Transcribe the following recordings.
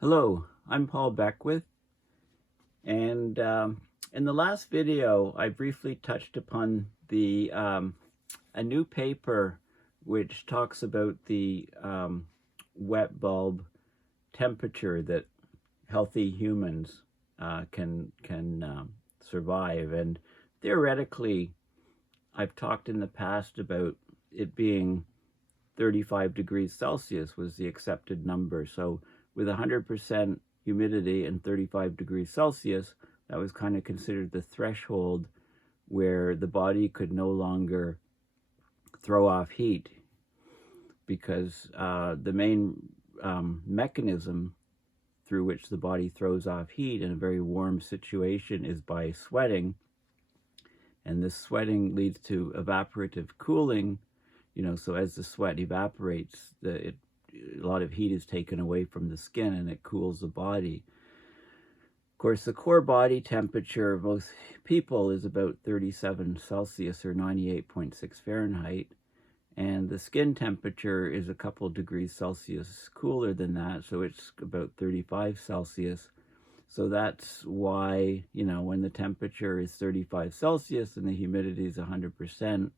Hello, I'm Paul Beckwith, and in the last video I briefly touched upon a new paper which talks about the wet bulb temperature that healthy humans can survive. And theoretically, I've talked in the past about it being 35 degrees Celsius was the accepted number. So with 100% humidity and 35 degrees Celsius, that was kind of considered the threshold where the body could no longer throw off heat, because the main mechanism through which the body throws off heat in a very warm situation is by sweating. And this sweating leads to evaporative cooling. So as the sweat evaporates, a lot of heat is taken away from the skin and it cools the body. Of course, the core body temperature of most people is about 37 Celsius or 98.6 Fahrenheit. And the skin temperature is a couple degrees Celsius cooler than that, so it's about 35 Celsius. So that's why, when the temperature is 35 Celsius and the humidity is 100%,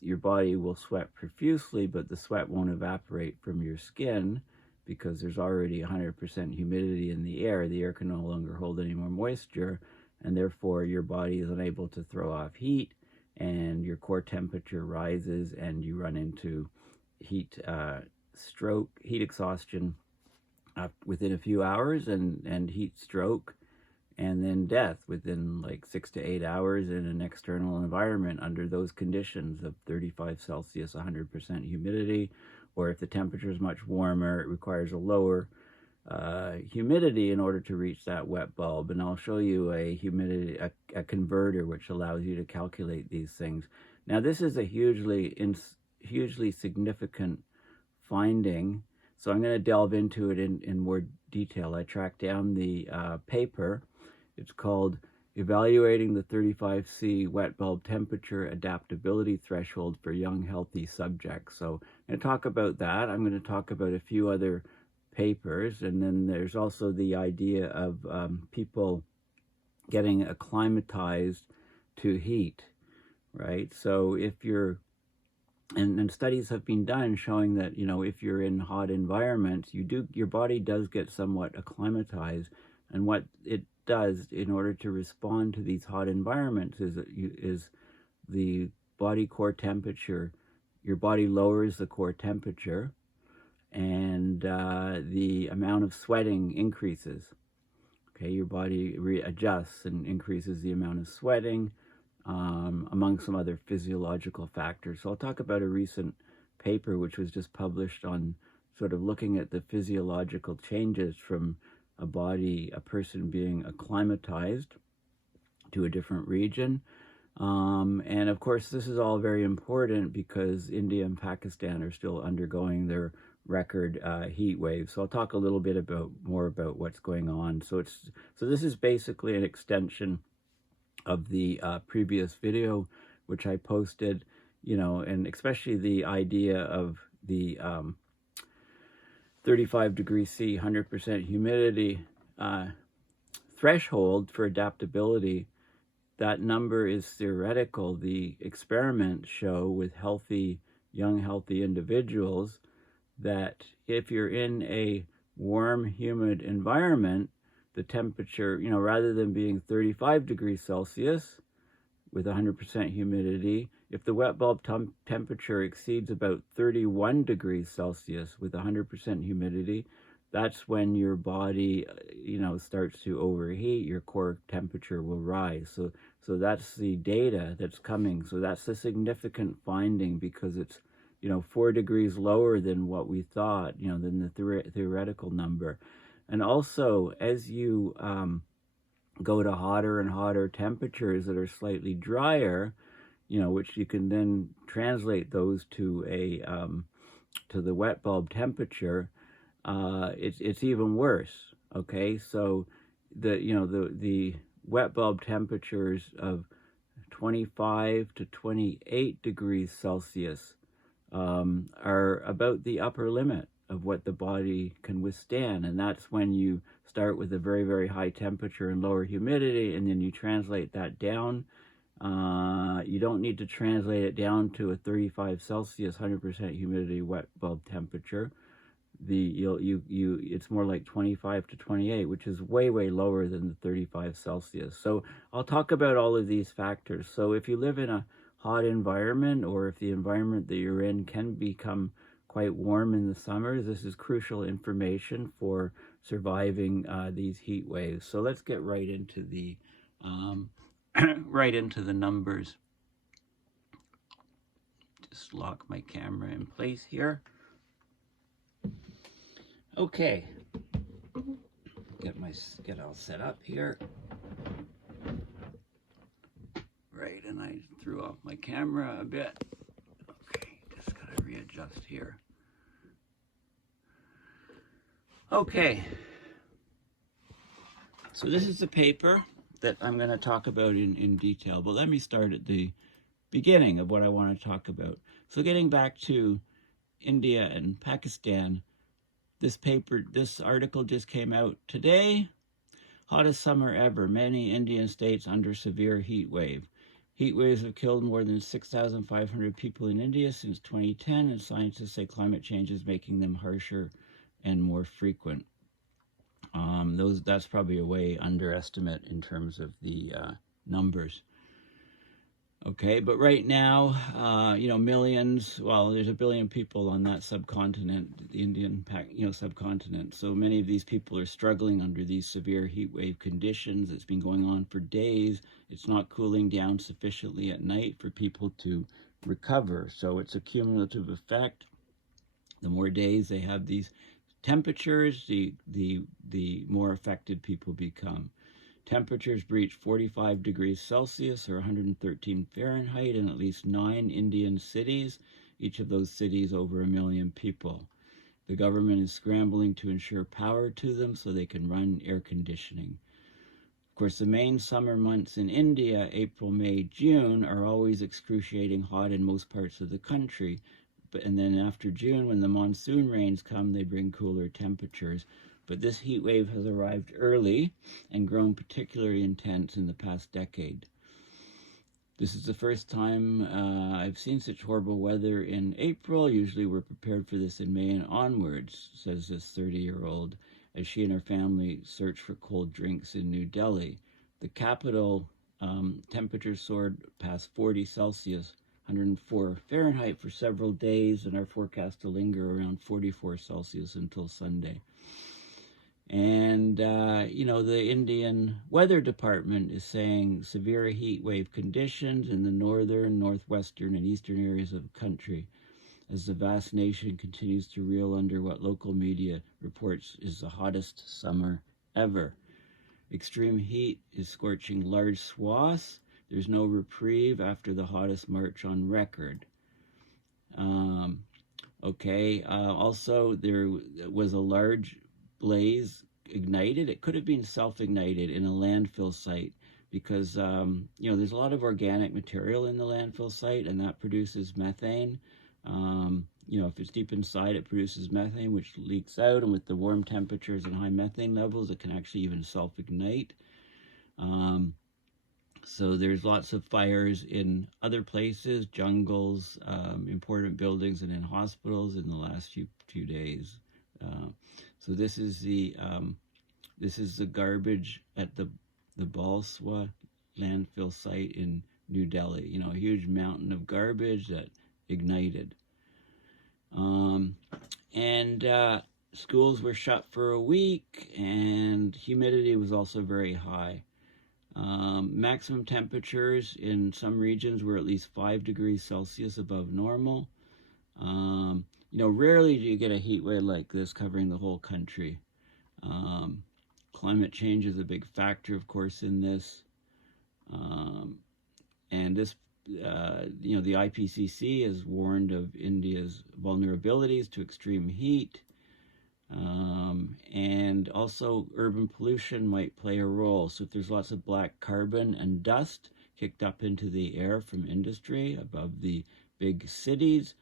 your body will sweat profusely, but the sweat won't evaporate from your skin because there's already 100% humidity in the air. The air can no longer hold any more moisture, and therefore your body is unable to throw off heat, and your core temperature rises, and you run into heat stroke, heat exhaustion within a few hours, and heat stroke, and then death within like 6 to 8 hours in an external environment under those conditions of 35 Celsius, 100% humidity. Or if the temperature is much warmer, it requires a lower humidity in order to reach that wet bulb. And I'll show you a humidity, a converter, which allows you to calculate these things. Now, this is a hugely significant finding, so I'm going to delve into it in more detail. I tracked down the paper. It's called Evaluating the 35C Wet Bulb Temperature Adaptability Threshold for Young Healthy Subjects. So I'm going to talk about that. I'm going to talk about a few other papers, and then there's also the idea of people getting acclimatized to heat, right? So if you're, and studies have been done showing that, if you're in hot environments, your body does get somewhat acclimatized, and what it does in order to respond to these hot environments is the body core temperature. Your body lowers the core temperature, and the amount of sweating increases. Okay, your body readjusts and increases the amount of sweating, among some other physiological factors. So I'll talk about a recent paper which was just published on sort of looking at the physiological changes from a person being acclimatized to a different region. And of course, this is all very important because India and Pakistan are still undergoing their record heat waves. So I'll talk a little bit more about what's going on. So this is basically an extension of the previous video, which I posted, and especially the idea of the 35 degrees C, 100% humidity threshold for adaptability. That number is theoretical. The experiments show with young healthy individuals that if you're in a warm, humid environment, the temperature, rather than being 35 degrees Celsius with 100% humidity, if the wet bulb temperature exceeds about 31 degrees Celsius with 100% humidity, that's when your body, starts to overheat. Your core temperature will rise. So that's the data that's coming. So that's a significant finding because it's, 4 degrees lower than what we thought, than the theoretical number. And also, as you go to hotter and hotter temperatures that are slightly drier, which you can then translate those to the wet bulb temperature, it's even worse. Okay, so the wet bulb temperatures of 25 to 28 degrees Celsius are about the upper limit. of what the body can withstand. And that's when you start with a very, very high temperature and lower humidity, and then you translate that down. You don't need to translate it down to a 35 Celsius, 100% humidity wet bulb temperature. It's more like 25 to 28, which is way, way lower than the 35 Celsius. So I'll talk about all of these factors. So if you live in a hot environment, or if the environment that you're in can become quite warm in the summers, this is crucial information for surviving these heat waves. So let's get right into the right into the numbers. Just lock my camera in place here. Okay, get all set up here. Right, and I threw off my camera a bit. Okay, just gotta readjust here. Okay, so this is the paper that I'm going to talk about in detail, but let me start at the beginning of what I want to talk about. So getting back to India and Pakistan, this article just came out today. Hottest summer ever. Many Indian states under severe heat wave. Heat waves have killed more than 6,500 people in India since 2010, and scientists say climate change is making them harsher and more frequent. That's probably a way underestimate in terms of the numbers. Okay, but right now, millions, well, there's 1 billion people on that subcontinent, the Indian, subcontinent. So many of these people are struggling under these severe heat wave conditions. It's been going on for days. It's not cooling down sufficiently at night for people to recover. So it's a cumulative effect. The more days they have these temperatures, the more affected people become. Temperatures breach 45 degrees Celsius or 113 Fahrenheit in at least 9 Indian cities, each of those cities over 1 million people. The government is scrambling to ensure power to them so they can run air conditioning. Of course, the main summer months in India, April, May, June, are always excruciating hot in most parts of the country. And then after June, when the monsoon rains come, they bring cooler temperatures. But this heat wave has arrived early and grown particularly intense in the past decade. This is the first time I've seen such horrible weather in April. Usually we're prepared for this in May and onwards, says this 30-year-old, as she and her family search for cold drinks in New Delhi. The capital temperatures soared past 40 Celsius, 104 Fahrenheit for several days, and are forecast to linger around 44 Celsius until Sunday. And, the Indian Weather Department is saying severe heat wave conditions in the northern, northwestern, and eastern areas of the country as the vast nation continues to reel under what local media reports is the hottest summer ever. Extreme heat is scorching large swaths. There's no reprieve after the hottest March on record. Also, there was a large blaze ignited. It could have been self-ignited in a landfill site because, there's a lot of organic material in the landfill site, and that produces methane. If it's deep inside, it produces methane, which leaks out, and with the warm temperatures and high methane levels, it can actually even self-ignite. So there's lots of fires in other places, jungles, important buildings, and in hospitals in the last few days. So this is the garbage at the Balswa landfill site in New Delhi. A huge mountain of garbage that ignited. Schools were shut for a week, and humidity was also very high. Maximum temperatures in some regions were at least 5 degrees Celsius above normal. Rarely do you get a heat wave like this covering the whole country. Climate change is a big factor, of course, in this. The IPCC has warned of India's vulnerabilities to extreme heat. And also urban pollution might play a role. So if there's lots of black carbon and dust kicked up into the air from industry above the big cities,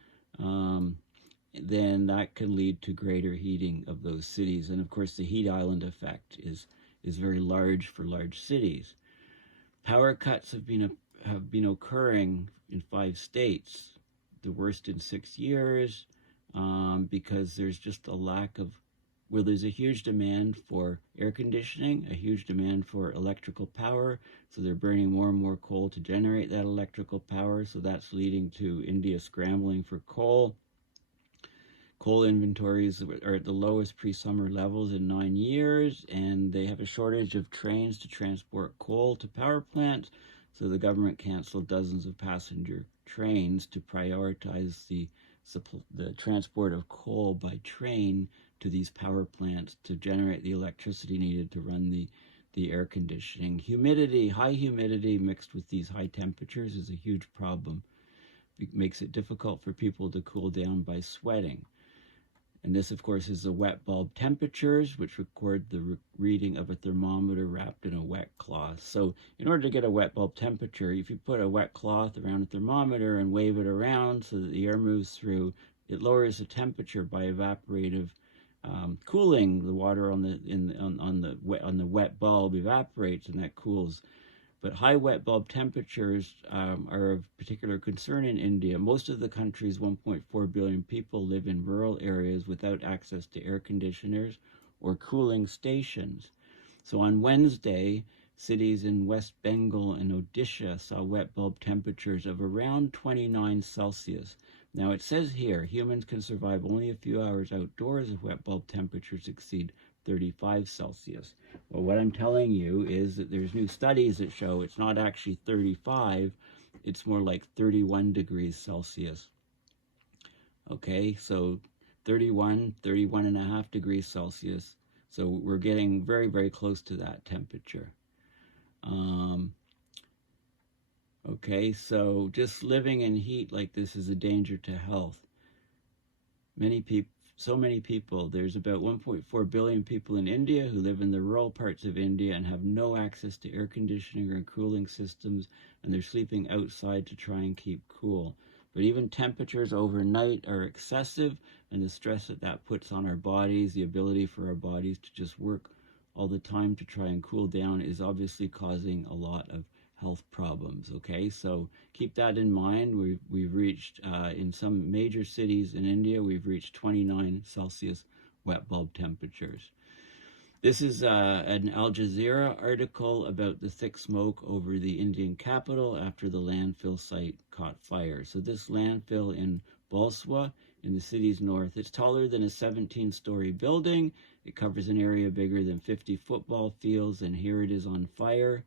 then that can lead to greater heating of those cities. And of course, the heat island effect is very large for large cities. Power cuts have been occurring in 5 states, the worst in 6 years, because there's just a lack of, well, there's a huge demand for air conditioning, a huge demand for electrical power, so they're burning more and more coal to generate that electrical power, so that's leading to India scrambling for coal. Coal inventories are at the lowest pre-summer levels in 9 years, and they have a shortage of trains to transport coal to power plants, so the government canceled dozens of passenger trains to prioritize the transport of coal by train to these power plants to generate the electricity needed to run the air conditioning. Humidity, high humidity mixed with these high temperatures is a huge problem. It makes it difficult for people to cool down by sweating. And this, of course, is the wet bulb temperatures, which record the reading of a thermometer wrapped in a wet cloth. So in order to get a wet bulb temperature, if you put a wet cloth around a thermometer and wave it around so that the air moves through, it lowers the temperature by evaporative cooling. The water on the wet bulb evaporates, and that cools. But high wet bulb temperatures are of particular concern in India. Most of the country's 1.4 billion people live in rural areas without access to air conditioners or cooling stations. So on Wednesday, cities in West Bengal and Odisha saw wet bulb temperatures of around 29 Celsius. Now it says here, humans can survive only a few hours outdoors if wet bulb temperatures exceed 35 Celsius. Well, what I'm telling you is that there's new studies that show it's not actually 35, it's more like 31 degrees Celsius. Okay, so 31 and a half degrees Celsius. So we're getting very, very close to that temperature. Okay, so just living in heat like this is a danger to health. So many people, there's about 1.4 billion people in India who live in the rural parts of India and have no access to air conditioning or cooling systems, and they're sleeping outside to try and keep cool. But even temperatures overnight are excessive, and the stress that puts on our bodies, the ability for our bodies to just work all the time to try and cool down, is obviously causing a lot of health problems. Okay, so keep that in mind. We've reached, in some major cities in India, we've reached 29 Celsius wet bulb temperatures. This is an Al Jazeera article about the thick smoke over the Indian capital after the landfill site caught fire. So this landfill in Balswa in the city's north, it's taller than a 17-story building. It covers an area bigger than 50 football fields, and here it is on fire,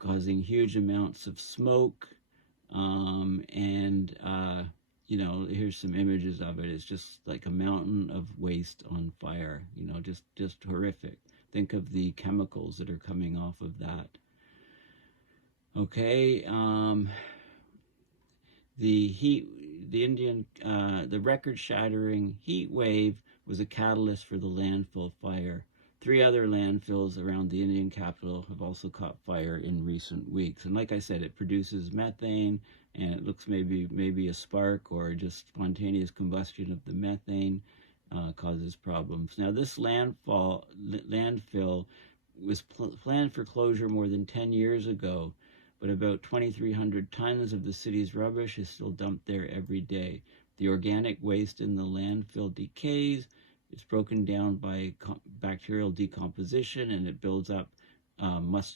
causing huge amounts of smoke, you know, here's some images of it. It's just like a mountain of waste on fire, you know, just horrific. Think of the chemicals that are coming off of that. Okay, the record-shattering heat wave was a catalyst for the landfill fire. 3 other landfills around the Indian capital have also caught fire in recent weeks. And like I said, it produces methane, and it looks maybe a spark or just spontaneous combustion of the methane causes problems. Now, this landfill was planned for closure more than 10 years ago, but about 2,300 tons of the city's rubbish is still dumped there every day. The organic waste in the landfill decays. It's broken down by bacterial decomposition, and it builds up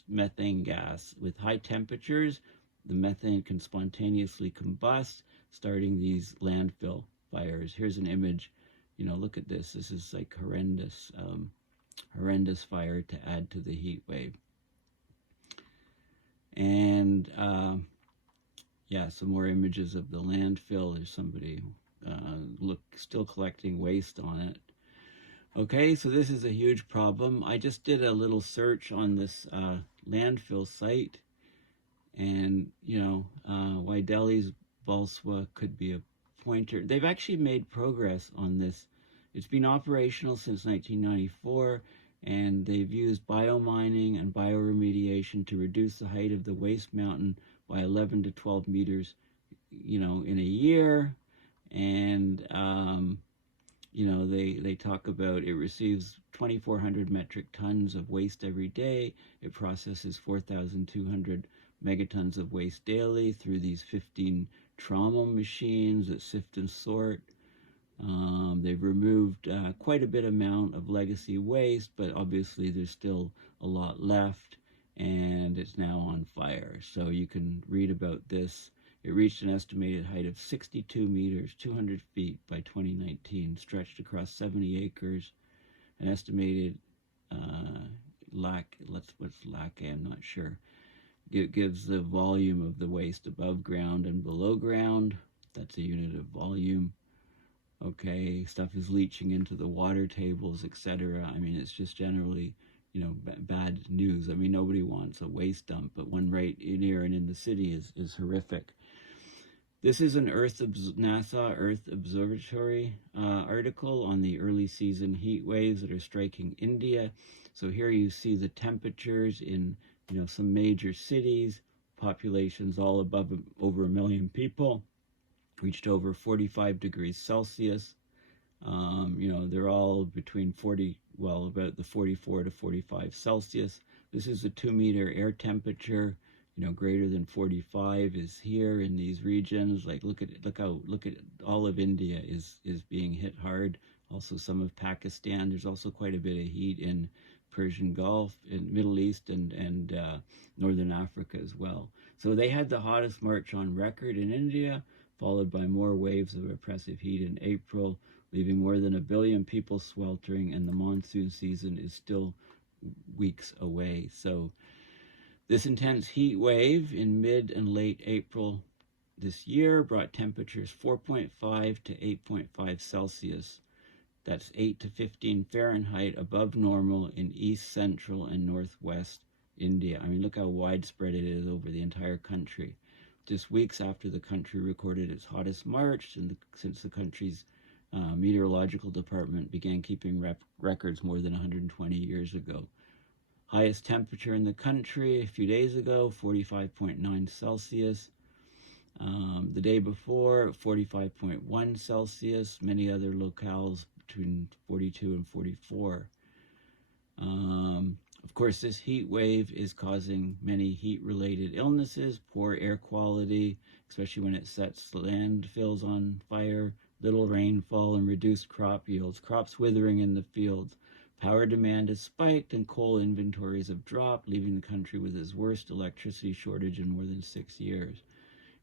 methane gas. With high temperatures, the methane can spontaneously combust, starting these landfill fires. Here's an image. You know, look at this. This is like horrendous fire to add to the heat wave. And yeah, some more images of the landfill. There's somebody still collecting waste on it. Okay, so this is a huge problem. I just did a little search on this landfill site, and, you know, why Delhi's Balswa could be a pointer. They've actually made progress on this. It's been operational since 1994, and they've used biomining and bioremediation to reduce the height of the waste mountain by 11 to 12 meters, you know, in a year. And you know, they talk about it receives 2,400 metric tons of waste every day. It processes 4,200 megatons of waste daily through these 15 trauma machines that sift and sort. They've removed quite a bit amount of legacy waste, but obviously there's still a lot left, and it's now on fire. So you can read about this. It reached an estimated height of 62 meters, 200 feet by 2019, stretched across 70 acres. An estimated what's lac? I'm not sure. It gives the volume of the waste above ground and below ground. That's a unit of volume. Okay, stuff is leaching into the water tables, etc. I mean, it's just generally, you know, bad news. I mean, nobody wants a waste dump, but one right near and in the city is horrific. This is an NASA Earth Observatory article on the early season heat waves that are striking India. So here you see the temperatures in, you know, some major cities, populations all above over 1 million people, reached over 45 degrees Celsius. You know, they're all between about the 44 to 45 Celsius. This is the 2-meter air temperature. You know, greater than 45 is here in these regions. Like, look at all of India is being hit hard. Also some of Pakistan. There's also quite a bit of heat in Persian Gulf, in Middle East, and Northern Africa as well. So they had the hottest March on record in India, followed by more waves of oppressive heat in April, leaving more than 1 billion people sweltering, and the monsoon season is still weeks away. So this intense heat wave in mid and late April this year brought temperatures 4.5 to 8.5 Celsius. That's 8 to 15 Fahrenheit above normal in east, central, and northwest India. I mean, look how widespread it is over the entire country. Just weeks after the country recorded its hottest March since the country's meteorological department began keeping records more than 120 years ago. Highest temperature in the country a few days ago, 45.9 Celsius. The day before, 45.1 Celsius. Many other locales between 42 and 44. Of course, this heat wave is causing many heat-related illnesses, poor air quality, especially when it sets landfills on fire, little rainfall, and reduced crop yields, crops withering in the fields. Power demand has spiked and coal inventories have dropped, leaving the country with its worst electricity shortage in more than 6 years.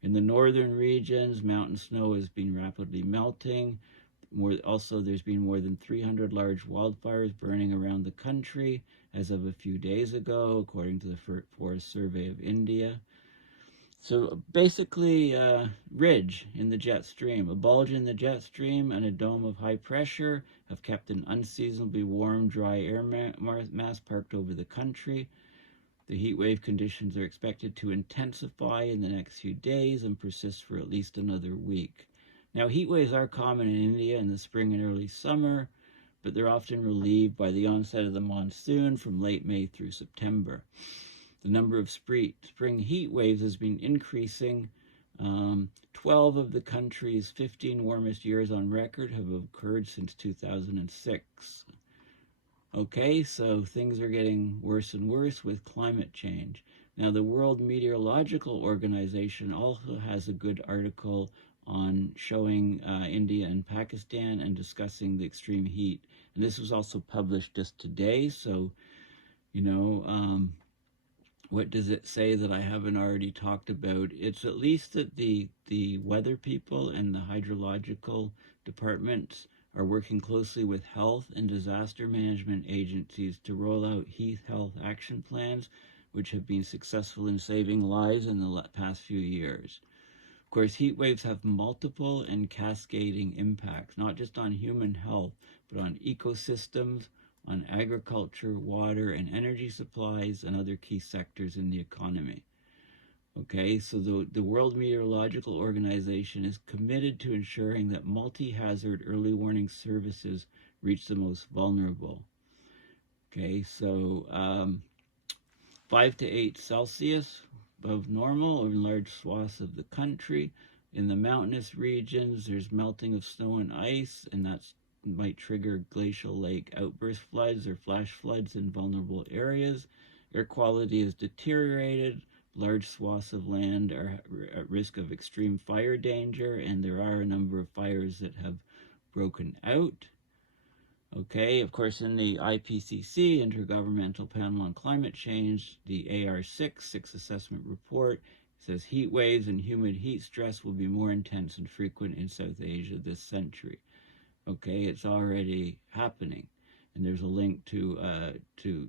In the northern regions, mountain snow has been rapidly melting. Also, there's been more than 300 large wildfires burning around the country as of a few days ago, according to the Forest Survey of India. So basically, ridge in the jet stream, a bulge in the jet stream and a dome of high pressure have kept an unseasonably warm, dry air mass parked over the country. The heat wave conditions are expected to intensify in the next few days and persist for at least another week. Now, heat waves are common in India in the spring and early summer, but they're often relieved by the onset of the monsoon from late May through September. The number of spring heat waves has been increasing. 12 of the country's 15 warmest years on record have occurred since 2006. Okay, so things are getting worse and worse with climate change. Now, the World Meteorological Organization also has a good article on showing India and Pakistan and discussing the extreme heat. And this was also published just today, so, you know, what does it say that I haven't already talked about? It's at least that the weather people and the hydrological departments are working closely with health and disaster management agencies to roll out heat health action plans, which have been successful in saving lives in the past few years. Of course, heat waves have multiple and cascading impacts, not just on human health, but on ecosystems, on agriculture, water, and energy supplies, and other key sectors in the economy. Okay, so the World Meteorological Organization is committed to ensuring that multi-hazard early warning services reach the most vulnerable. Okay, so 5 to 8 Celsius above normal in large swaths of the country In the mountainous regions, there's melting of snow and ice, and that might trigger glacial lake outburst floods or flash floods in vulnerable areas. Air quality is deteriorated. Large swaths of land are at risk of extreme fire danger, and there are a number of fires that have broken out. Okay, of course, in the IPCC, Intergovernmental Panel on Climate Change, the AR6, Sixth Assessment Report, says heat waves and humid heat stress will be more intense and frequent in South Asia this century. Okay, it's already happening. And there's a link to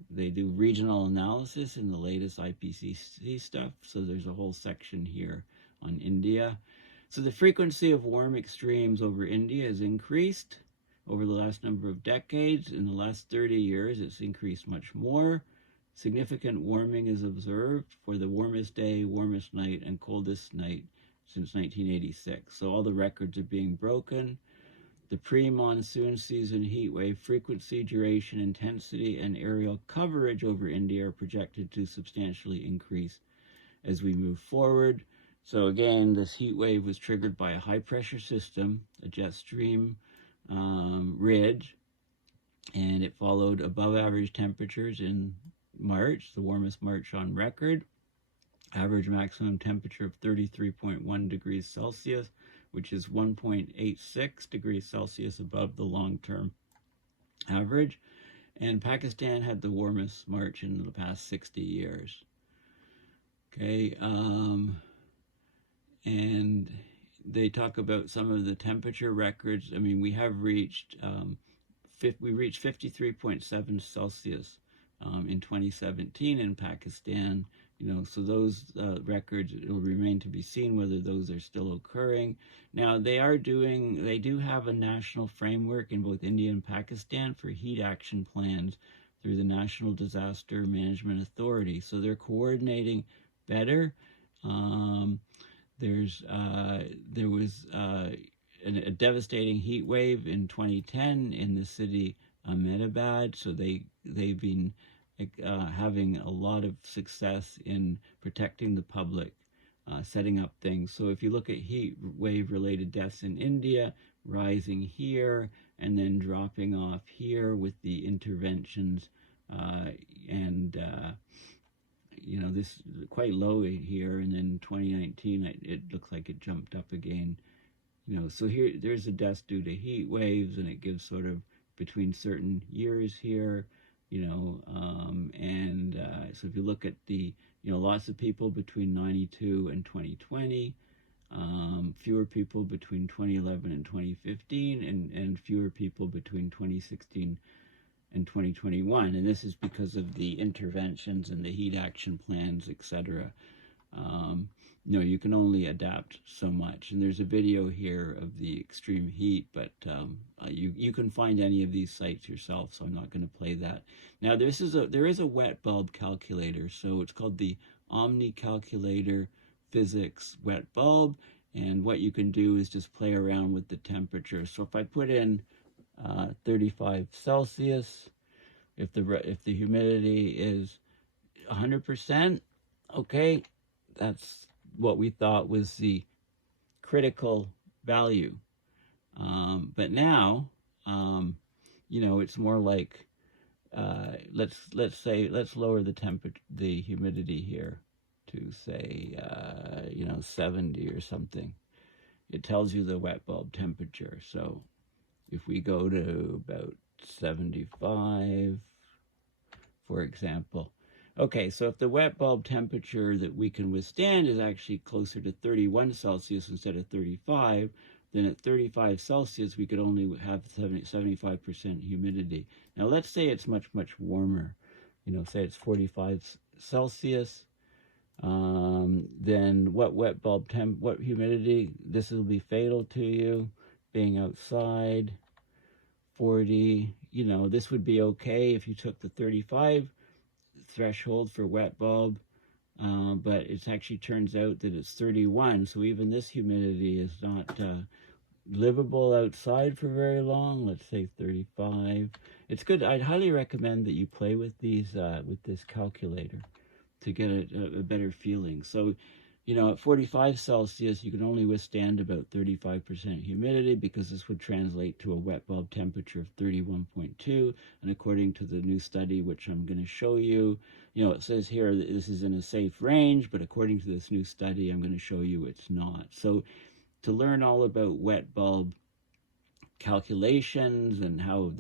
they do regional analysis in the latest IPCC stuff. So there's a whole section here on India. So the frequency of warm extremes over India has increased over the last number of decades. In the last 30 years, it's increased much more. Significant warming is observed for the warmest day, warmest night, and coldest night since 1986. So all the records are being broken. The pre-monsoon season heat wave frequency, duration, intensity, and aerial coverage over India are projected to substantially increase as we move forward. So again, this heat wave was triggered by a high-pressure system, a jet stream ridge, and it followed above-average temperatures in March, the warmest March on record. Average maximum temperature of 33.1 degrees Celsius, which is 1.86 degrees Celsius above the long-term average. And Pakistan had the warmest March in the past 60 years. Okay, and they talk about some of the temperature records. I mean, we have reached, we reached 53.7 Celsius in 2017 in Pakistan. You know, so those records, it will remain to be seen whether those are still occurring. Now, they do have a national framework in both India and Pakistan for heat action plans through the National Disaster Management Authority. So they're coordinating better. There was a devastating heat wave in 2010 in the city Ahmedabad. So they've been having a lot of success in protecting the public, setting up things. So if you look at heat wave related deaths in India, rising here and then dropping off here with the interventions, you know, this quite low here, and then 2019 it looks like it jumped up again. You know, so here there's a death due to heat waves, and it gives sort of between certain years here. You know, so if you look at the, you know, lots of people between 92 and 2020, fewer people between 2011 and 2015, and fewer people between 2016 and 2021. And this is because of the interventions and the heat action plans, etc. You know, you can only adapt so much. And there's a video here of the extreme heat, but you can find any of these sites yourself, so I'm not going to play that. Now, there is a WetBulb calculator, so it's called the Omni Calculator Physics WetBulb, and what you can do is just play around with the temperature. So if I put in 35 Celsius, if the humidity is 100%, okay, that's what we thought was the critical value. But now, you know, it's more like, let's lower the temperature, the humidity here to say, you know, 70 or something. It tells you the wet bulb temperature. So if we go to about 75, for example, okay, so if the wet bulb temperature that we can withstand is actually closer to 31 Celsius instead of 35, then at 35 Celsius, we could only have 75% humidity. Now, let's say it's much, much warmer. You know, say it's 45 Celsius. Then what humidity? This will be fatal to you, being outside. 40, you know, this would be okay if you took the 35 threshold for wet bulb, but it actually turns out that it's 31, so even this humidity is not livable outside for very long. Let's say 35. It's good. I'd highly recommend that you play with these with this calculator to get a better feeling. So, you know, at 45 Celsius, you can only withstand about 35% humidity, because this would translate to a wet bulb temperature of 31.2. And according to the new study, which I'm going to show you, you know, it says here that this is in a safe range, but according to this new study, I'm going to show you it's not. So to learn all about wet bulb calculations and how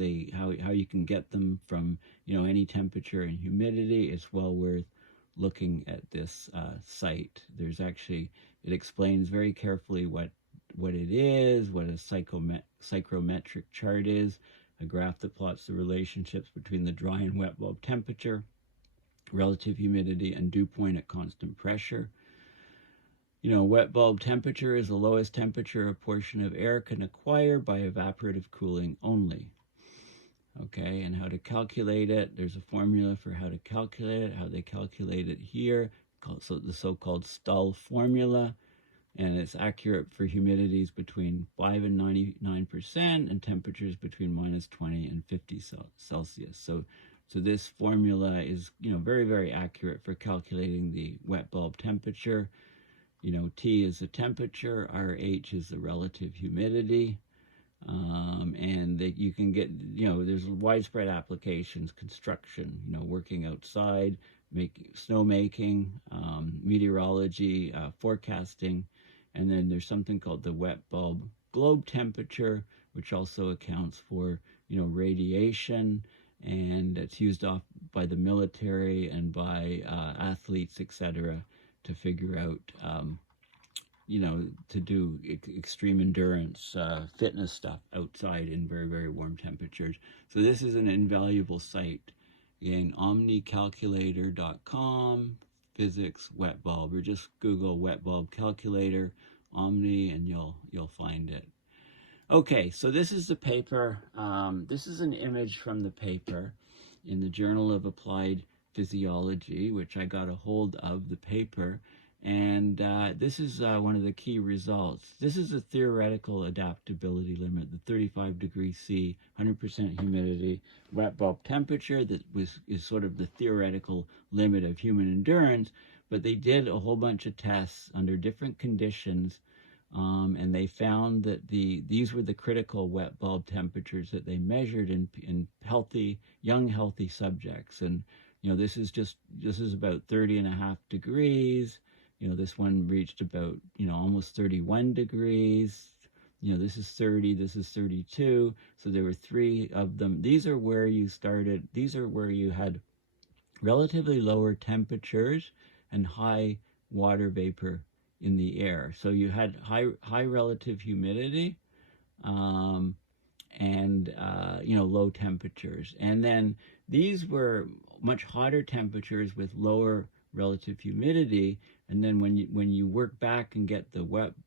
you can get them from, you know, any temperature and humidity, it's well worth looking at this site. There's actually, it explains very carefully what it is, what a psychometric chart is, a graph that plots the relationships between the dry and wet bulb temperature, relative humidity, and dew point at constant pressure. You know, wet bulb temperature is the lowest temperature a portion of air can acquire by evaporative cooling only. Okay, and how to calculate it. There's a formula for how to calculate it, how they calculate it here, so the so-called Stull formula, and it's accurate for humidities between 5 and 99% and temperatures between -20 and 50 Celsius. So this formula is, you know, very, very accurate for calculating the wet bulb temperature. You know, T is the temperature, RH is the relative humidity, and that you can get, you know, there's widespread applications, construction, you know, working outside, snowmaking, meteorology, forecasting, and then there's something called the wet bulb globe temperature, which also accounts for, you know, radiation, and it's used off by the military and by athletes, etc., to figure out, you know, to do extreme endurance, fitness stuff outside in very, very warm temperatures. So this is an invaluable site. Again, omnicalculator.com, physics wet bulb, or just Google wet bulb calculator, Omni, and you'll find it. Okay, so this is the paper. This is an image from the paper in the Journal of Applied Physiology, which I got a hold of the paper. And this is one of the key results. This is a theoretical adaptability limit, the 35 degrees C, 100% humidity, wet bulb temperature that is sort of the theoretical limit of human endurance. But they did a whole bunch of tests under different conditions, and they found that these were the critical wet bulb temperatures that they measured in healthy, young, healthy subjects. And you know, this is about 30.5 degrees. You know, this one reached about, you know, almost 31 degrees. You know, this is 30, this is 32. So there were 3 of them. These are where you started. These are where you had relatively lower temperatures and high water vapor in the air. So you had high relative humidity, and you know, low temperatures. And then these were much hotter temperatures with lower relative humidity. And then when you work back and get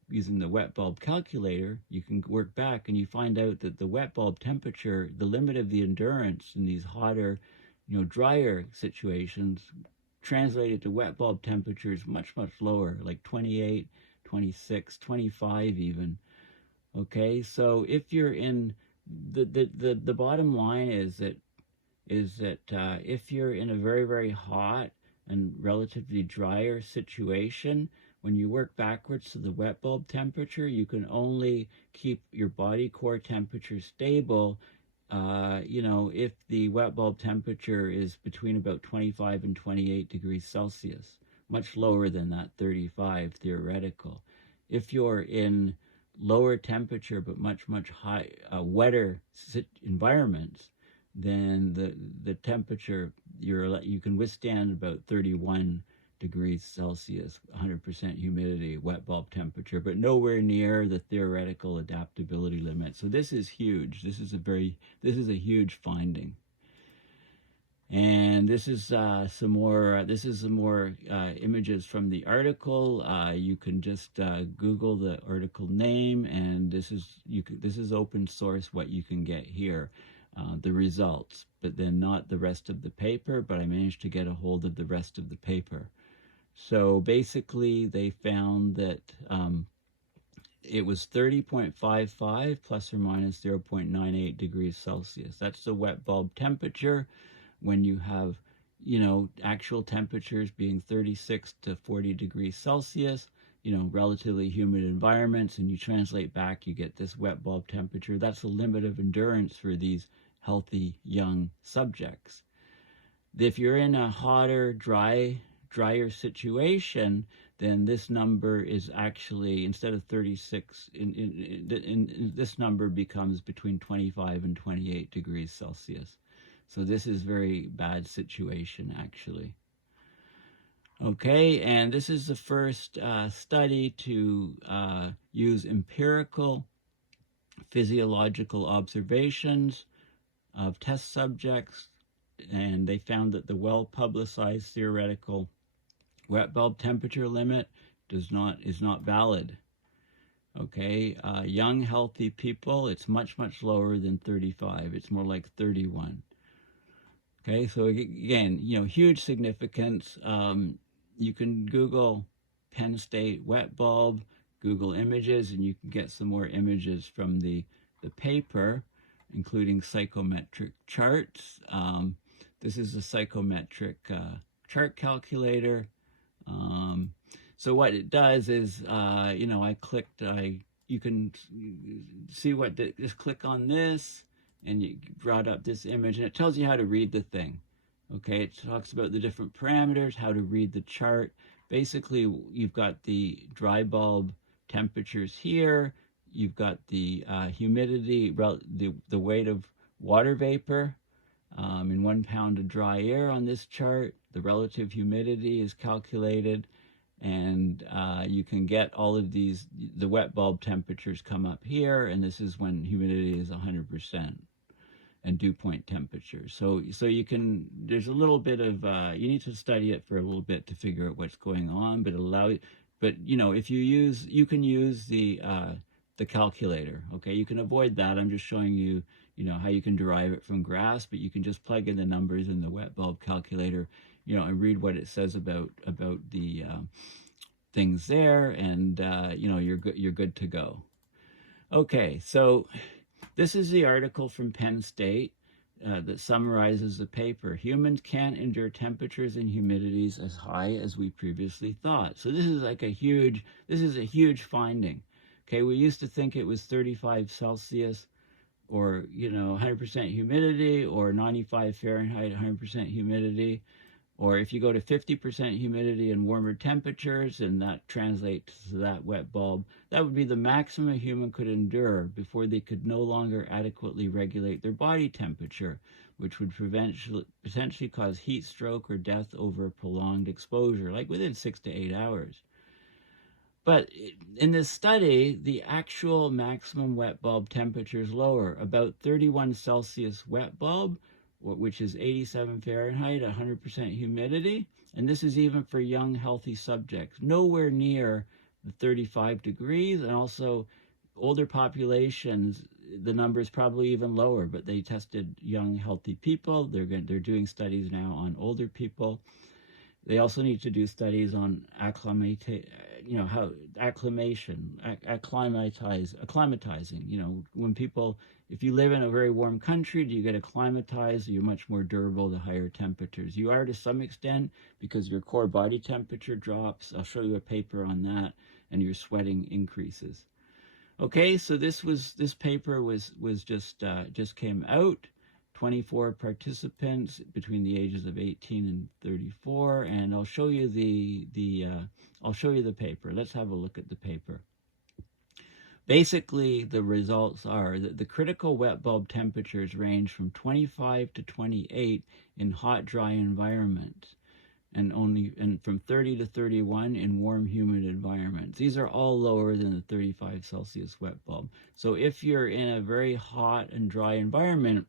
using the wet bulb calculator, you can work back and you find out that the wet bulb temperature, the limit of the endurance in these hotter, you know, drier situations, translated to wet bulb temperatures much, much lower, like 28, 26, 25 even. Okay, so if you're in the bottom line is that if you're in a very, very hot and relatively drier situation, when you work backwards to the wet bulb temperature, you can only keep your body core temperature stable, you know, if the wet bulb temperature is between about 25 and 28 degrees Celsius, much lower than that 35 theoretical. If you're in lower temperature but much, much wetter environments, then the temperature you can withstand about 31 degrees Celsius, 100% humidity, wet bulb temperature, but nowhere near the theoretical adaptability limit. So this is huge. This is a huge finding. And this is some more images from the article. You can just Google the article name, and this is open source what you can get here. The results, but then not the rest of the paper, but I managed to get a hold of the rest of the paper. So basically they found that it was 30.55 plus or minus 0.98 degrees Celsius. That's the wet bulb temperature when you have actual temperatures being 36 to 40 degrees Celsius, relatively humid environments, and you translate back, you get this wet bulb temperature. That's the limit of endurance for these healthy young subjects. If you're in a hotter, drier situation, then this number is actually, instead of 36, this number becomes between 25 and 28 degrees Celsius. So this is very bad situation, actually. Okay, and this is the first study to use empirical physiological observations of test subjects, and they found that the well-publicized theoretical wet bulb temperature limit is not valid. Okay, young healthy people, it's much lower than 35. It's more like 31. Okay, so again, huge significance. You can Google Penn State wet bulb, Google images, and you can get some more images from the paper, including psychometric charts. This is a psychometric chart calculator. So what it does is, you can see just click on this, and you brought up this image, and it tells you how to read the thing. Okay, it talks about the different parameters, how to read the chart. Basically, you've got the dry bulb temperatures here. You've got the humidity, the weight of water vapor in 1 pound of dry air on this chart. The relative humidity is calculated, and you can get all of these. The wet bulb temperatures come up here, and this is when humidity is 100%. And dew point temperature. So you can, there's a little bit of, you need to study it for a little bit to figure out what's going on, but if you can use the calculator, okay? You can avoid that. I'm just showing you, how you can derive it from graphs, but you can just plug in the numbers in the wet bulb calculator, and read what it says about the things there, and, you're good to go. Okay, so this is the article from Penn State that summarizes the paper. Humans can't endure temperatures and humidities as high as we previously thought. So this is a huge finding. Okay, we used to think it was 35 Celsius or, 100% humidity, or 95 Fahrenheit, 100% humidity. Or if you go to 50% humidity and warmer temperatures, and that translates to that wet bulb, that would be the maximum a human could endure before they could no longer adequately regulate their body temperature, which would potentially cause heat stroke or death over prolonged exposure, like within 6 to 8 hours. But in this study, the actual maximum wet bulb temperature is lower, about 31 Celsius wet bulb, which is 87 Fahrenheit, 100% humidity. And this is even for young, healthy subjects, nowhere near the 35 degrees. And also older populations, the number is probably even lower, but they tested young, healthy people. They're doing studies now on older people. They also need to do studies on acclimatizing, when people, if you live in a very warm country, do you get acclimatized? You're much more durable to higher temperatures. You are to some extent, because your core body temperature drops. I'll show you a paper on that, and your sweating increases. Okay, so this paper was just came out. 24 participants between the ages of 18 and 34, and I'll show you the paper. Let's have a look at the paper. Basically, the results are that the critical wet bulb temperatures range from 25 to 28 in hot, dry environments, and from 30 to 31 in warm, humid environments. These are all lower than the 35 Celsius wet bulb. So if you're in a very hot and dry environment,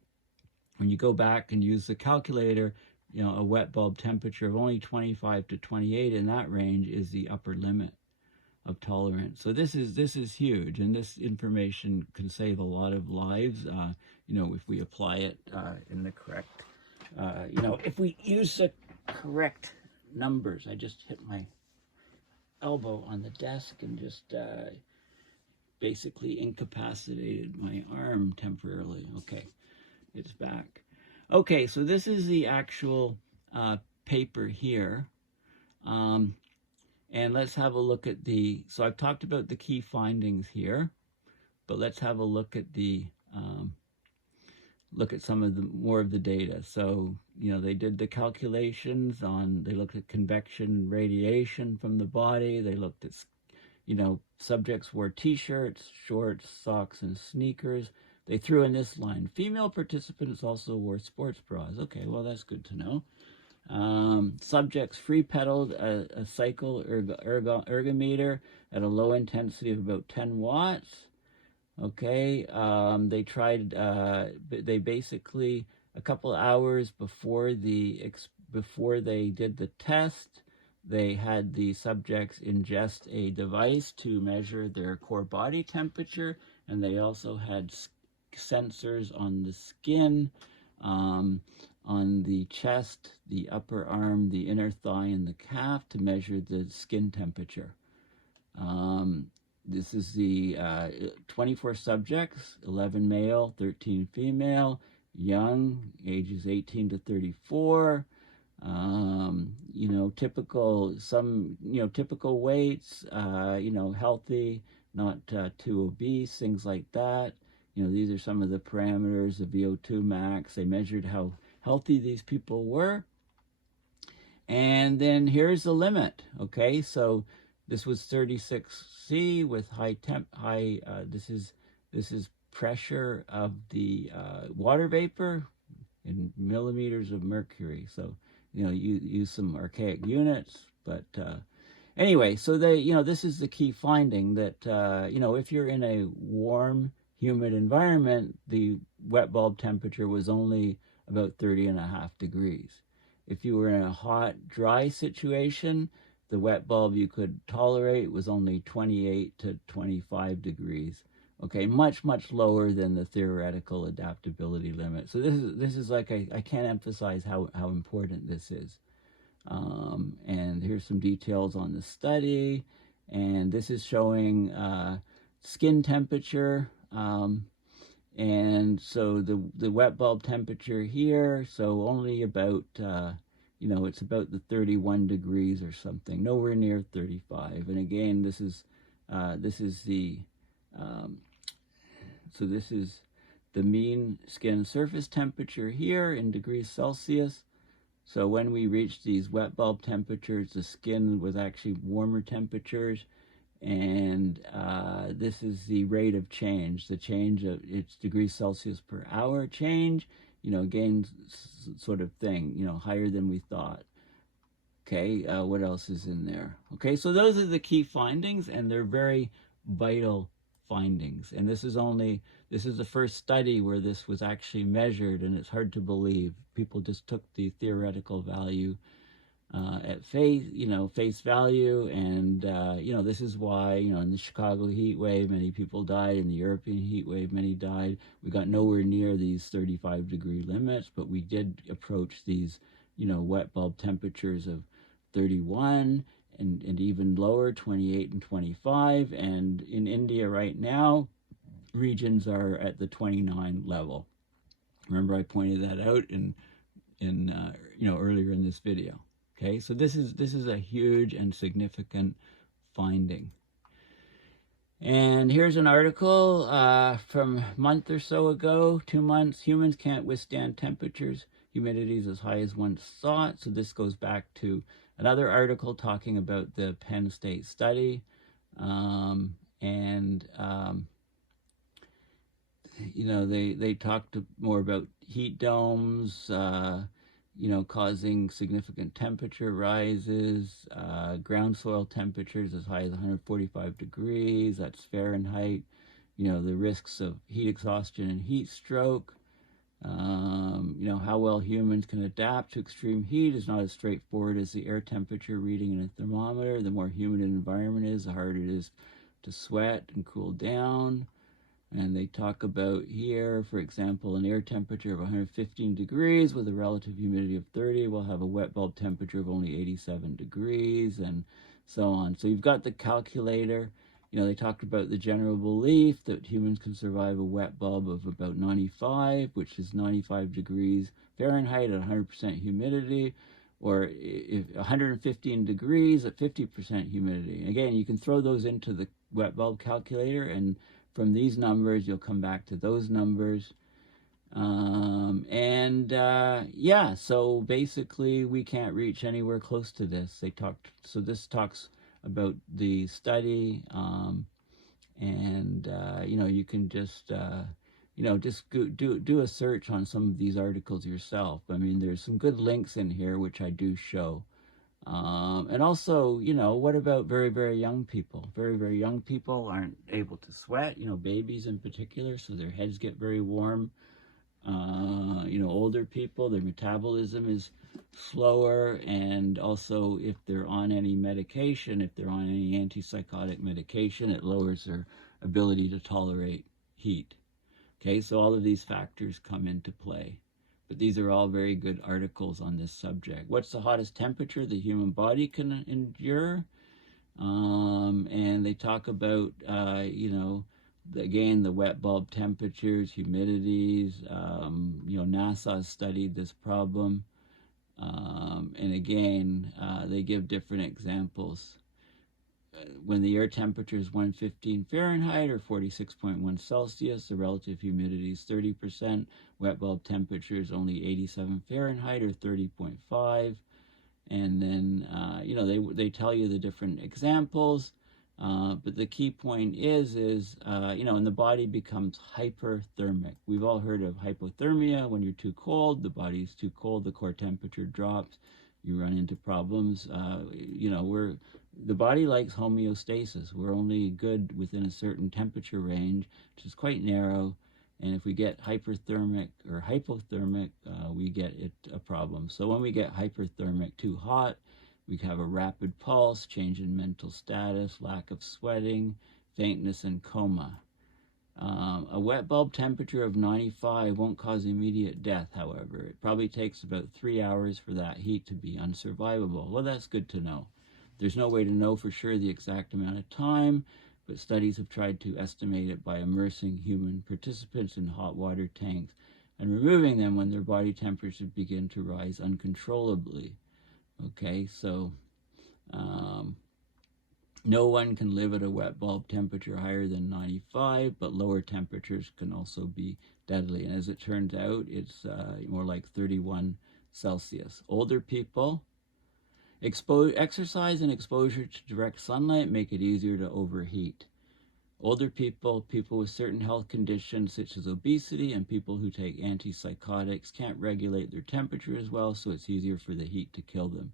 when you go back and use the calculator, a wet bulb temperature of only 25 to 28 in that range is the upper limit of tolerance. So this is huge, and this information can save a lot of lives, if we apply it in the correct, if we use the correct numbers. I just hit my elbow on the desk and just basically incapacitated my arm temporarily. Okay. It's back. Okay, so this is the actual paper here. And let's have a look at so I've talked about the key findings here, but let's have a look at some of the more of the data. So, they did the calculations they looked at convection radiation from the body. They looked at, subjects wore t-shirts, shorts, socks, and sneakers. They threw in this line: female participants also wore sports bras. Okay, well, that's good to know. Subjects free pedaled a cycle ergometer at a low intensity of about 10 watts. Okay, they basically, a couple hours before they did the test, they had the subjects ingest a device to measure their core body temperature, and they also had sensors on the skin, on the chest, the upper arm, the inner thigh, and the calf to measure the skin temperature. This is the 24 subjects, 11 male, 13 female, young, ages 18 to 34, typical weights, healthy, not too obese, things like that. These are some of the parameters, the VO2 max. They measured how healthy these people were. And then here's the limit. Okay, so this was 36C with this is pressure of the water vapor in millimeters of mercury. So, you use some archaic units, but anyway, so this is the key finding that, if you're in a warm, humid environment, the wet bulb temperature was only about 30.5 degrees. If you were in a hot, dry situation, the wet bulb you could tolerate was only 28 to 25 degrees. Okay, much, much lower than the theoretical adaptability limit. So this is like, I can't emphasize how important this is. And here's some details on the study. And this is showing skin temperature. And so the wet bulb temperature here, so only about, it's about the 31 degrees or something, nowhere near 35. And again, this is the mean skin surface temperature here in degrees Celsius. So when we reached these wet bulb temperatures, the skin was actually warmer temperatures. And this is the rate of change, the change of its degrees Celsius per hour change, again, sort of thing, higher than we thought. Okay, what else is in there? Okay, so those are the key findings, and they're very vital findings. And this is the first study where this was actually measured, and it's hard to believe. People just took the theoretical value at face value, and this is why, in the Chicago heat wave, many people died. In the European heat wave, many died. We got nowhere near these 35 degree limits, but we did approach these, wet bulb temperatures of 31 and even lower, 28 and 25. And in India right now, regions are at the 29 level. Remember, I pointed that out in earlier in this video. Okay, so this is a huge and significant finding. And here's an article from a month or so ago, 2 months. Humans can't withstand temperatures, humidities as high as once thought. So this goes back to another article talking about the Penn State study. They talked more about heat domes, causing significant temperature rises, ground soil temperatures as high as 145 degrees, that's Fahrenheit, the risks of heat exhaustion and heat stroke, how well humans can adapt to extreme heat is not as straightforward as the air temperature reading in a thermometer. The more humid an environment is, the harder it is to sweat and cool down. And they talk about here, for example, an air temperature of 115 degrees with a relative humidity of 30 will have a wet bulb temperature of only 87 degrees, and so on. So you've got the calculator. They talked about the general belief that humans can survive a wet bulb of about 95, which is 95 degrees Fahrenheit at 100% humidity, or if 115 degrees at 50% humidity. Again, you can throw those into the WetBulb calculator, and from these numbers, you'll come back to those numbers. Yeah, so basically we can't reach anywhere close to this. So this talks about the study, you can just, just do a search on some of these articles yourself. I mean, there's some good links in here, which I do show. And also, what about very, very young people? Very, very young people aren't able to sweat, babies in particular, so their heads get very warm. Older people, their metabolism is slower, and also if they're on any medication, if they're on any antipsychotic medication, it lowers their ability to tolerate heat. Okay, so all of these factors come into play. But these are all very good articles on this subject. What's the hottest temperature the human body can endure? And they talk about, again, the wet bulb temperatures, humidities. NASA studied this problem. And again, they give different examples. When the air temperature is 115 Fahrenheit or 46.1 Celsius, the relative humidity is 30%. Wet bulb temperature is only 87 Fahrenheit or 30.5. And then, they tell you the different examples. But the key point is and the body becomes hyperthermic. We've all heard of hypothermia. When you're too cold, the body's too cold, the core temperature drops, you run into problems. The body likes homeostasis. We're only good within a certain temperature range, which is quite narrow. And if we get hyperthermic or hypothermic, we get a problem. So when we get hyperthermic, too hot, we have a rapid pulse, change in mental status, lack of sweating, faintness, and coma. A wet bulb temperature of 95 won't cause immediate death, however. It probably takes about 3 hours for that heat to be unsurvivable. Well, that's good to know. There's no way to know for sure the exact amount of time, but studies have tried to estimate it by immersing human participants in hot water tanks and removing them when their body temperatures begin to rise uncontrollably. Okay, so no one can live at a wet bulb temperature higher than 95, but lower temperatures can also be deadly. And as it turns out, it's more like 31 Celsius. Older people, exercise and exposure to direct sunlight make it easier to overheat. Older people, people with certain health conditions such as obesity, and people who take antipsychotics can't regulate their temperature as well, so it's easier for the heat to kill them.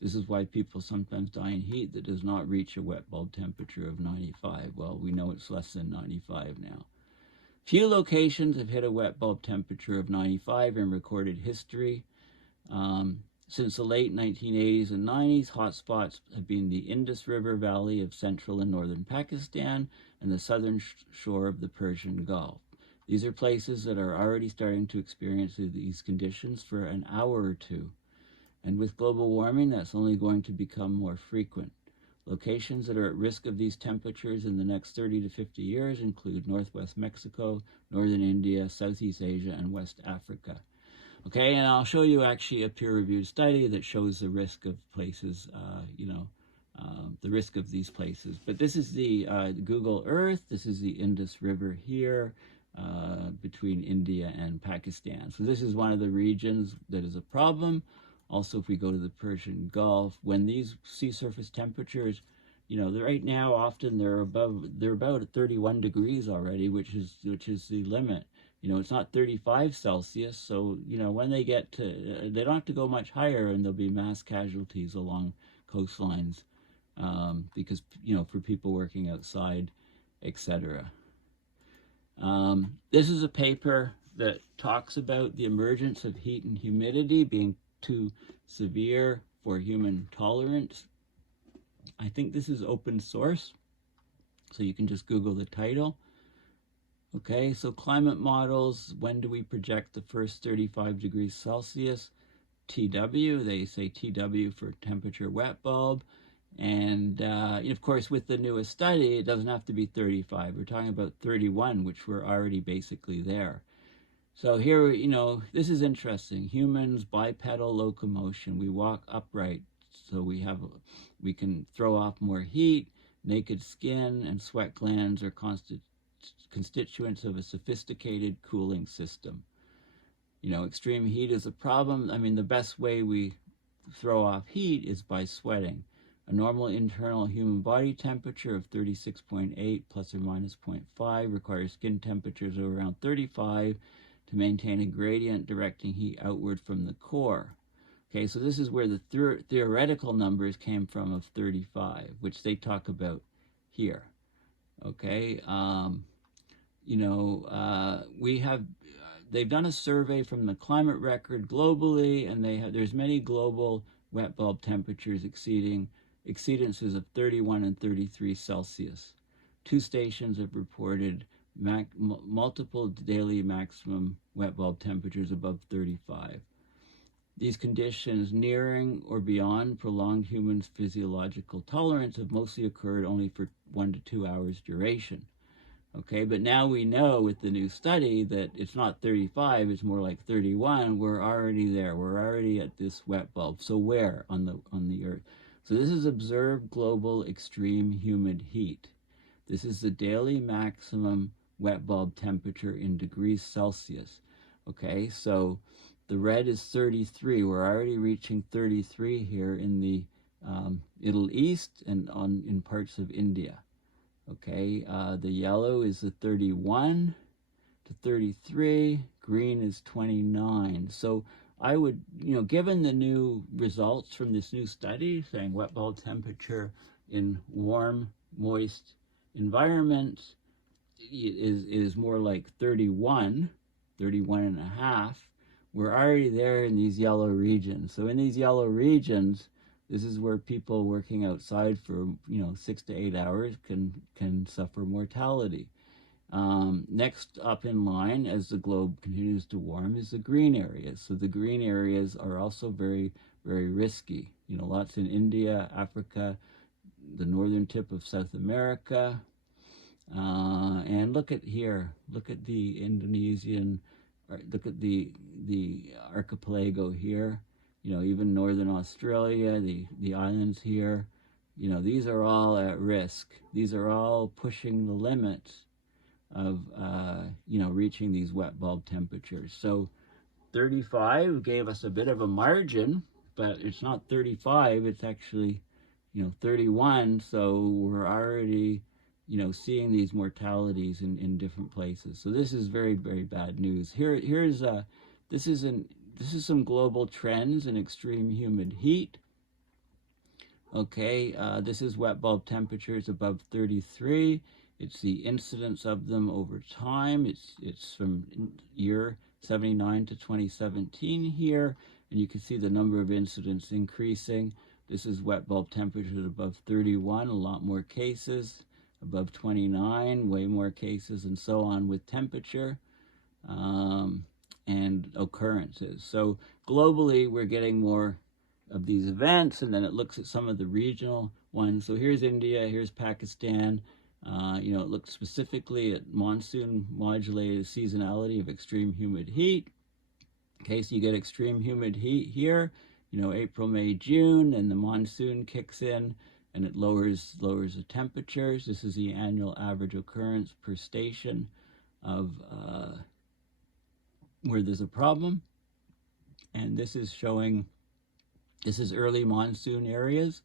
This is why people sometimes die in heat that does not reach a wet bulb temperature of 95. Well, we know it's less than 95 now. Few locations have hit a wet bulb temperature of 95 in recorded history. Since the late 1980s and 90s, hotspots have been the Indus River Valley of central and northern Pakistan and the southern shore of the Persian Gulf. These are places that are already starting to experience these conditions for an hour or two. And with global warming, that's only going to become more frequent. Locations that are at risk of these temperatures in the next 30 to 50 years include northwest Mexico, northern India, Southeast Asia, and West Africa. Okay, and I'll show you actually a peer-reviewed study that shows the risk of places, the risk of these places. But this is the Google Earth. This is the Indus River here between India and Pakistan. So this is one of the regions that is a problem. Also, if we go to the Persian Gulf, when these sea surface temperatures, right now often they're about 31 degrees already, which is the limit. It's not 35 Celsius, so, when they get to, they don't have to go much higher, and there'll be mass casualties along coastlines because, for people working outside, etc. This is a paper that talks about the emergence of heat and humidity being too severe for human tolerance. I think this is open source, so you can just Google the title. Okay, so climate models, when do we project the first 35 degrees Celsius? TW, they say TW for temperature wet bulb. And of course, with the newest study, it doesn't have to be 35. We're talking about 31, which we're already basically there. So here, you know, this is interesting. Humans, bipedal locomotion. We walk upright, so we can throw off more heat. Naked skin and sweat glands are constituents of a sophisticated cooling system. You know, extreme heat is a problem. I mean, the best way we throw off heat is by sweating. A normal internal human body temperature of 36.8 plus or minus 0.5 requires skin temperatures of around 35 to maintain a gradient directing heat outward from the core. Okay, so this is where the theoretical numbers came from of 35, which they talk about here. Okay, you know, they've done a survey from the climate record globally, and there's many global wet bulb temperatures exceedances of 31 and 33 Celsius. 2 stations have reported multiple daily maximum wet bulb temperatures above 35. These conditions nearing or beyond prolonged human physiological tolerance have mostly occurred only for 1 to 2 hours duration. Okay, but now we know with the new study that it's not 35, it's more like 31. We're already there. We're already at this wet bulb. So where on the Earth? So this is observed global extreme humid heat. This is the daily maximum wet bulb temperature in degrees Celsius. Okay, so the red is 33. We're already reaching 33 here in the Middle East and in parts of India. Okay, the yellow is the 31 to 33, green is 29. So I would, you know, given the new results from this new study saying wet bulb temperature in warm, moist environments is more like 31 and a half, we're already there in these yellow regions. So in these yellow regions, this is where people working outside for 6 to 8 hours can suffer mortality. Next up in line, as the globe continues to warm, is the green areas. So the green areas are also very, very risky. You know, lots in India, Africa, the northern tip of South America. And look at here. Look at the Indonesian. Look at the archipelago here. You know, even northern Australia, the islands here, you know, these are all at risk. These are all pushing the limits of, reaching these wet bulb temperatures. So 35 gave us a bit of a margin, but it's not 35, it's actually, 31. So we're already, seeing these mortalities in different places. So this is very, very bad news. This is some global trends in extreme humid heat. Okay, this is wet bulb temperatures above 33. It's the incidence of them over time. It's from year 79 to 2017 here, and you can see the number of incidents increasing. This is wet bulb temperatures above 31, a lot more cases. Above 29, way more cases, and so on with temperature. And occurrences. So globally, we're getting more of these events, and then it looks at some of the regional ones. So here's India, here's Pakistan. It looks specifically at monsoon modulated seasonality of extreme humid heat. Okay, so you get extreme humid heat here, April, May, June, and the monsoon kicks in and it lowers the temperatures. This is the annual average occurrence per station of where there's a problem, and this is showing, this is early monsoon areas,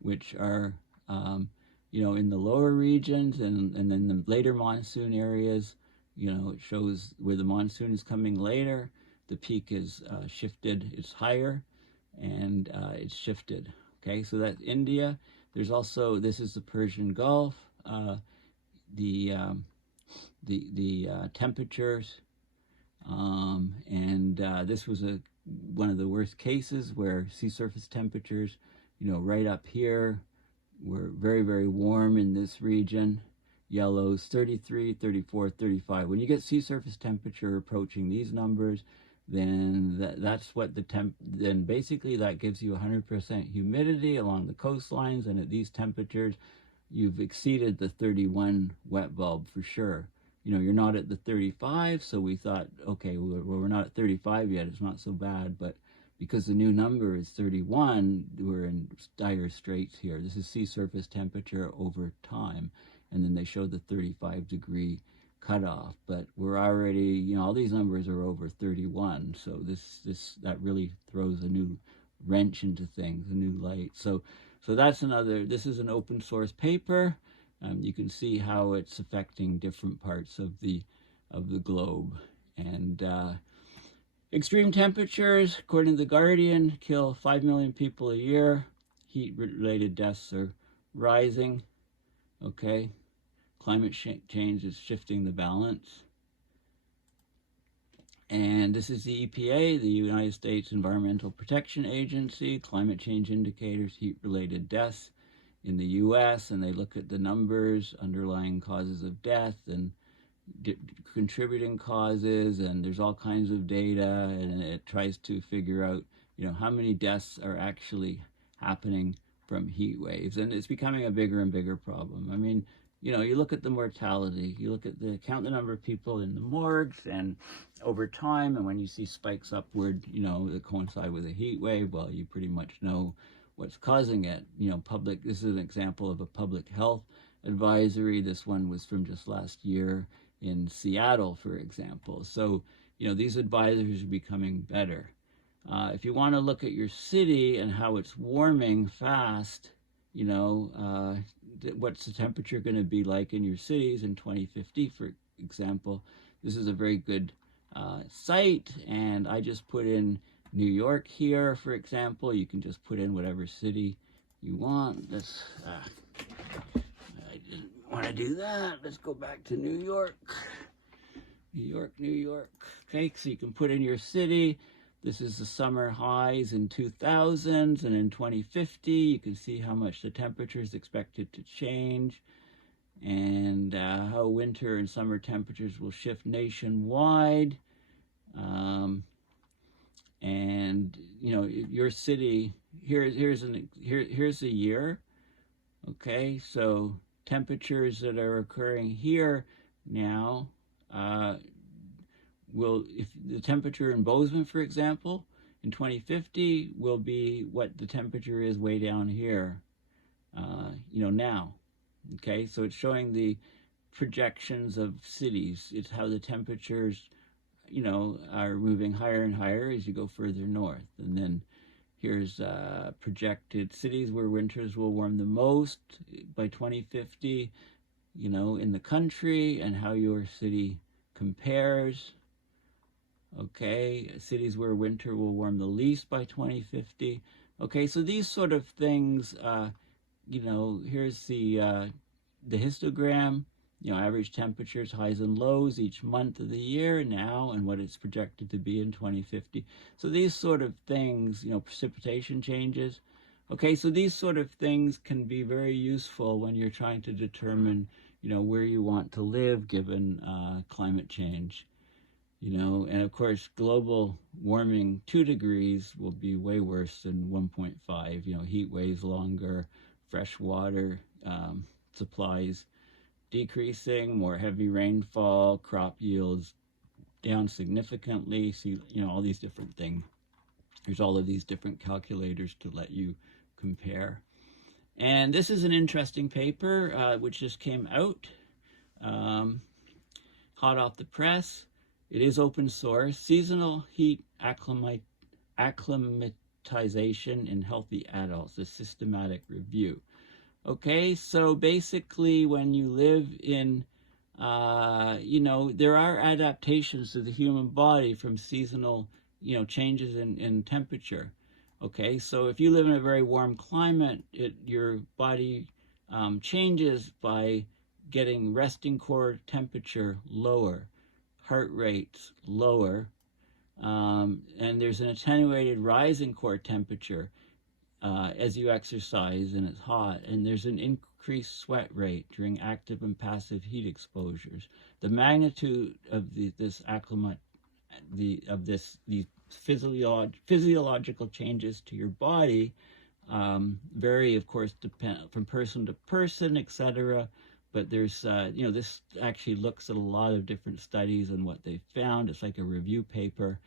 which are, in the lower regions, and then the later monsoon areas, it shows where the monsoon is coming later, the peak is shifted, it's higher, and it's shifted. Okay, so that's India. There's also, this is the Persian Gulf, the temperatures. This was one of the worst cases where sea surface temperatures, right up here, were very, very warm in this region. Yellows 33, 34, 35. When you get sea surface temperature approaching these numbers, then that's what then basically that gives you 100% humidity along the coastlines, and at these temperatures, you've exceeded the 31 wet bulb for sure. you know, you're not at the 35, so we thought, okay, well, we're not at 35 yet, it's not so bad, but because the new number is 31, we're in dire straits here. This is sea surface temperature over time, and then they show the 35-degree cutoff, but we're already, you know, all these numbers are over 31, so that really throws a new wrench into things, a new light. So that's another, this is an open source paper. You can see how it's affecting different parts of the globe. And extreme temperatures, according to The Guardian, kill 5 million people a year. Heat-related deaths are rising. Okay, climate change is shifting the balance. And this is the EPA, the United States Environmental Protection Agency, climate change indicators, heat-related deaths in the US, and they look at the numbers, underlying causes of death, and contributing causes, and there's all kinds of data, and it tries to figure out, you know, how many deaths are actually happening from heat waves, and it's becoming a bigger and bigger problem. I mean, you know, you look at the mortality, you look at count the number of people in the morgues, and over time, and when you see spikes upward, you know, that coincide with a heat wave, well, you pretty much know what's causing it. You know, this is an example of a public health advisory. This one was from just last year in Seattle, for example. So, you know, these advisories are becoming better. If you want to look at your city and how it's warming fast, you know, what's the temperature going to be like in your cities in 2050, for example. This is a very good site, and I just put in New York here, for example. You can just put in whatever city you want. I didn't want to do that. Let's go back to New York. New York. Okay, so you can put in your city. This is the summer highs in 2000s, and in 2050, you can see how much the temperature is expected to change, and how winter and summer temperatures will shift nationwide. And you know, your city, here's a year. Okay, so temperatures that are occurring here now if the temperature in Bozeman, for example, in 2050 will be what the temperature is way down here, you know, now. Okay, so it's showing the projections of cities. It's how the temperatures, you know, are moving higher and higher as you go further north. And then here's projected cities where winters will warm the most by 2050, you know, in the country, and how your city compares. Okay, cities where winter will warm the least by 2050. Okay, so these sort of things, you know, here's the histogram, you know, average temperatures, highs and lows each month of the year now, and what it's projected to be in 2050. So these sort of things, you know, precipitation changes. Okay, so these sort of things can be very useful when you're trying to determine, you know, where you want to live given climate change. You know, and of course, global warming 2 degrees will be way worse than 1.5. You know, heat waves longer, fresh water supplies decreasing, more heavy rainfall, crop yields down significantly. See, you know, all these different things. There's all of these different calculators to let you compare. And this is an interesting paper which just came out, hot off the press. It is open source. Seasonal heat acclimatization in healthy adults, a systematic review. Okay, so basically when you live in, you know, there are adaptations to the human body from seasonal, you know, changes in temperature. Okay, so if you live in a very warm climate, your body changes by getting resting core temperature lower, heart rates lower, and there's an attenuated rise in core temperature as you exercise and it's hot, and there's an increased sweat rate during active and passive heat exposures. The magnitude of these physiological changes to your body vary, of course, from person to person, etc. but there's, you know, this actually looks at a lot of different studies and what they found. It's like a review paper.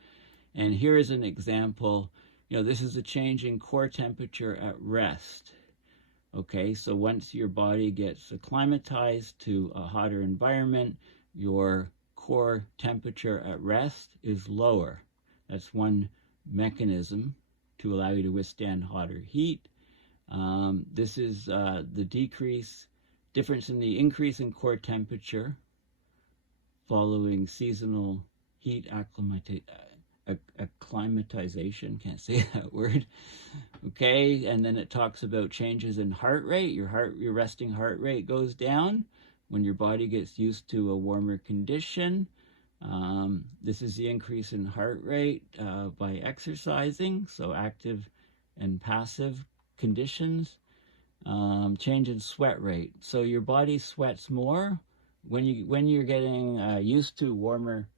And here is an example. You know, this is a change in core temperature at rest. Okay, so once your body gets acclimatized to a hotter environment, your core temperature at rest is lower. That's one mechanism to allow you to withstand hotter heat. This is the difference in the increase in core temperature following seasonal heat acclimatization, can't say that word. Okay, and then it talks about changes in heart rate. Your resting heart rate goes down when your body gets used to a warmer condition. This is the increase in heart rate by exercising, so active and passive conditions. Change in sweat rate. So your body sweats more when you're getting used to warmer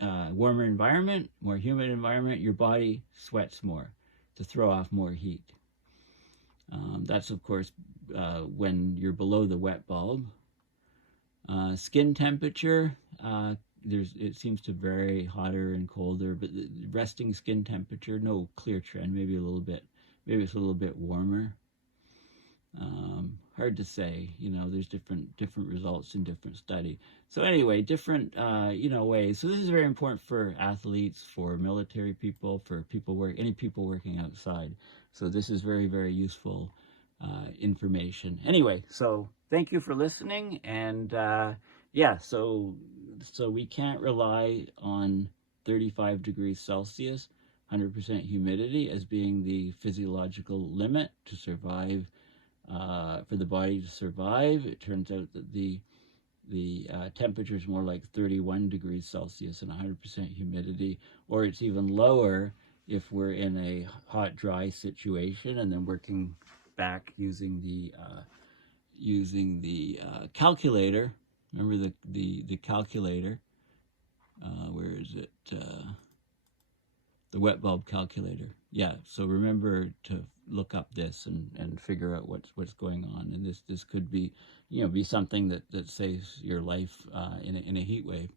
environment, more humid environment. Your body sweats more to throw off more heat. That's of course when you're below the wet bulb. Skin temperature. It seems to vary hotter and colder, but the resting skin temperature, no clear trend. Maybe it's a little bit warmer. Hard to say, you know, there's different results in different study. So anyway, different, you know, ways. So this is very important for athletes, for military people, for any people working outside. So this is very, very useful information. Anyway, so thank you for listening. And yeah, so we can't rely on 35 degrees Celsius, 100% humidity as being the physiological limit to survive. For the body to survive. It turns out that the temperature is more like 31 degrees Celsius and 100% humidity, or it's even lower if we're in a hot, dry situation, and then working back using the calculator. Remember the calculator? Where is it? The WetBulb calculator. Yeah, so remember to look up this and figure out what's going on. And this could be, you know, be something that saves your life in a heat wave.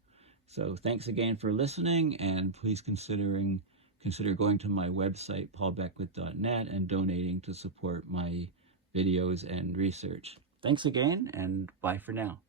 So thanks again for listening, and please consider going to my website, paulbeckwith.net, and donating to support my videos and research. Thanks again, and bye for now.